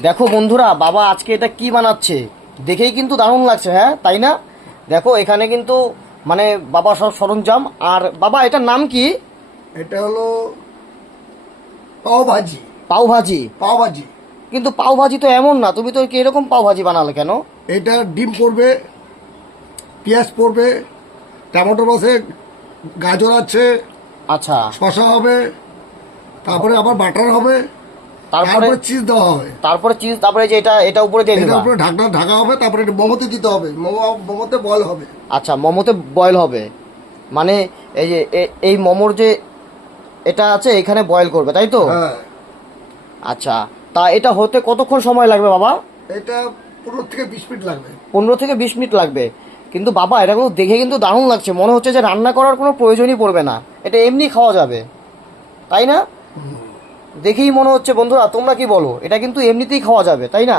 দেখো বন্ধুরা বাবা আজকে এটা কি বানাচ্ছে? দেখেই কিন্তু দারুণ লাগছে হ্যাঁ? তাই না? দেখো এখানে কিন্তু মানে বাবা সব সরঞ্জাম আর বাবা এটার নাম কি? এটা হলো পাও ভাজি পাও ভাজি পাও ভাজি কিন্তু পাও ভাজি তো এমন না তুমি তো এরকম পাও ভাজি বানালে কেন? এটা ডিম পড়বে পেঁয়াজ পড়বে টমেটো রসে গাজর আছে আচ্ছা। শশা হবে তারপরে আবার বাটার হবে। তারপরে চিজ দেওয়া হবে। তারপরে চিজ তারপরে যে এটা এটা উপরে দিয়ে দিবা। উপরে ঢাকনা ঢাকা হবে তারপরে এটা মোমোতে দিতে হবে। মোমো মোমোতে বল হবে। আচ্ছা মোমোতে বয়েল হবে। মানে এই যে এই মোমোর যে এটা আছে এখানে বয়েল করবে তাই তো? হ্যাঁ। আচ্ছা তা এটা হতে কতক্ষণ সময় লাগবে বাবা? এটা পনেরো থেকে বিশ মিনিট লাগবে। পনেরো থেকে বিশ মিনিট লাগবে। কিন্তু বাবা এটা কিন্তু দেখে কিন্তু দারুণ লাগছে। মনে হচ্ছে যে রান্না করার কোনো প্রয়োজনই পড়বে না। এটা এমনি খাওয়া যাবে। তাই না? দেখেই মনে হচ্ছে বন্ধুরা তোমরা কি বলো? এটা কিন্তু এমনিতেই খাওয়া যাবে তাই না?